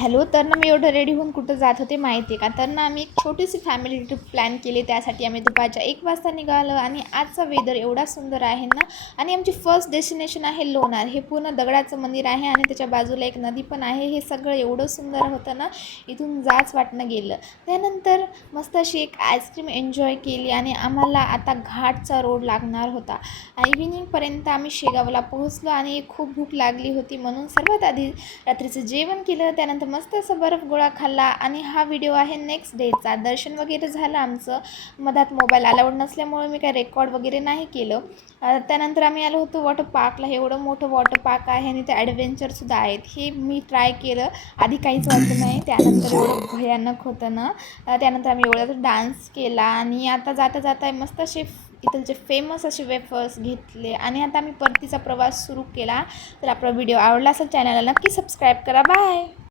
Hello. तर ना मी एवढं रेडी होऊन कुठं जात होते माहिती आहे का? तर ना आम्ही एक छोटीशी फॅमिली ट्रिप प्लॅन केली. त्यासाठी आम्ही दुपारच्या 1 वाजता निघालो आणि आजचा वेदर एवढा सुंदर आहे ना. आणि आमची फर्स्ट डेस्टिनेशन आहे लोणार. हे पूर्ण दगडाचं मंदिर आहे आणि त्याच्या बाजूला एक नदी पण आहे. हे सगळं एवढं सुंदर होतं ना, इथून जाच वाटणं गेलं. त्यानंतर मस्त अशी एक आईस्क्रीम एन्जॉय केली आणि आम्हाला आता घाटचा रोड लागणार होता. इव्हिनिंगपर्यंत आम्ही शेगावला पोहोचलो आणि खूप भूक लागली होती, म्हणून सर्वात आधी रात्रीचं जेवण केलं. त्यानंतर मस्त असा बर्फ गोळा खाल्ला. आणि हा व्हिडिओ आहे नेक्स्ट डेचा. दर्शन वगैरे झालं आमचं. मधात मोबाईल अलाउड नसल्यामुळे मी काही रेकॉर्ड वगैरे नाही केलं. त्यानंतर आम्ही आलो होतो वॉटर पार्कला. हे एवढं मोठं वॉटर पार्क आहे आणि ते ॲडव्हेंचरसुद्धा आहेत. हे मी ट्राय केलं. आधी काहीच वाटलं नाही, त्यानंतर एवढं भयानक होतं ना. त्यानंतर आम्ही एवढा डान्स केला आणि आता जाता जाता मस्त असे इथलचे फेमस असे वेफर्स घेतले आणि आता आम्ही परतीचा प्रवास सुरू केला. तर आपला व्हिडिओ आवडला असेल चॅनलला नक्की सबस्क्राईब करा. बाय.